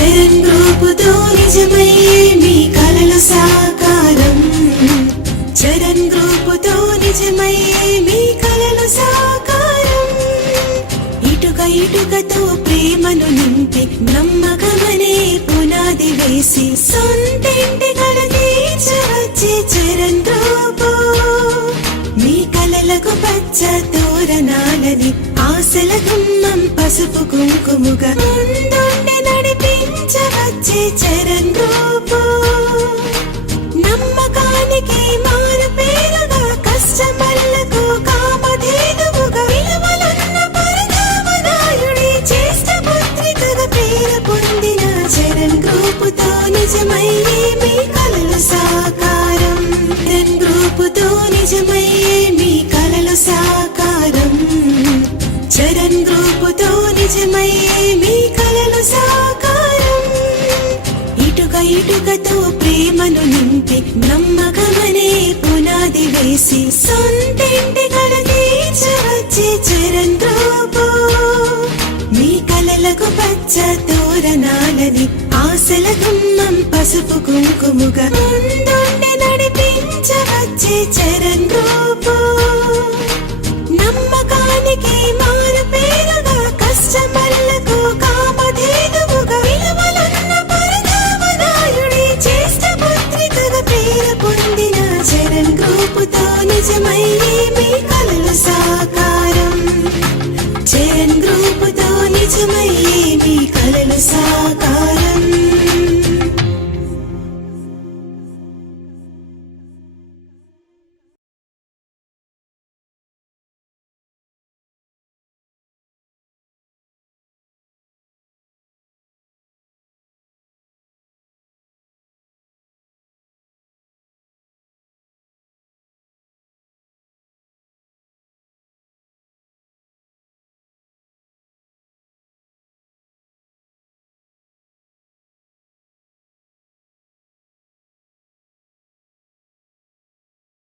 చరణ్ గ్రూపుతో నిజమయ్యే మీ కలల సాకారం. చరణ్ గ్రూపుతో నిజమయ్యే మీ కలల సాకారం. ఇటుక ఇటుకతో ప్రేమను నింపి నమ్మకమనే పునాది వేసి సొంతింటి కల తీర్చవచ్చే చరణ్ గ్రూపు. మీ కలలకు పచ్చ తోరణాలని ఆశల గుమ్మం పసుపు కుంకుముగా ముందుండి నడిపించవచ్చే చరణ్ గ్రూపు. నమ్మకానికి మారు పేరుగా కష్టమల్లకు కామధేనువుగా విలువలున్న పరదామనాయుడి చేష్ట పుత్రికగా పేరు పొందిన చరణ్ గ్రూపుతో నిజమయ్యే మీ కలల సాకారం. చరణ్ గ్రూపుతో నిజమయ్యే మీ కలల సాకారం. చరణ్ గ్రూపుతో నిజమయ్యే మీ కలల సాకారం. ఇటుక ఇటుకతో ప్రేమను నింపి నమ్మకమనే పునాది వేసి సొంతింటి కల తీర్చవచ్చే చరణ్ గ్రూపు. మీ కలలకు పచ్చ తోరణాలని ఆశల గుమ్మం పసుపు కుంకుముగా ముందుండి నడిపించవచ్చే చరణ్ గ్రూపు. నమ్మకానికి మారు పేరుగా కష్టమల్లకు కామధేనువుగా విలువలున్న పరదామనాయుడి చేష్ట పుత్రికగా పేరు పొందిన చరణ్ గ్రూపుతో నిజమయ్యే మీ కలల సాకారం. చరణ్ గ్రూపుతో నిజమయ్యే మీ కలల సాకారం.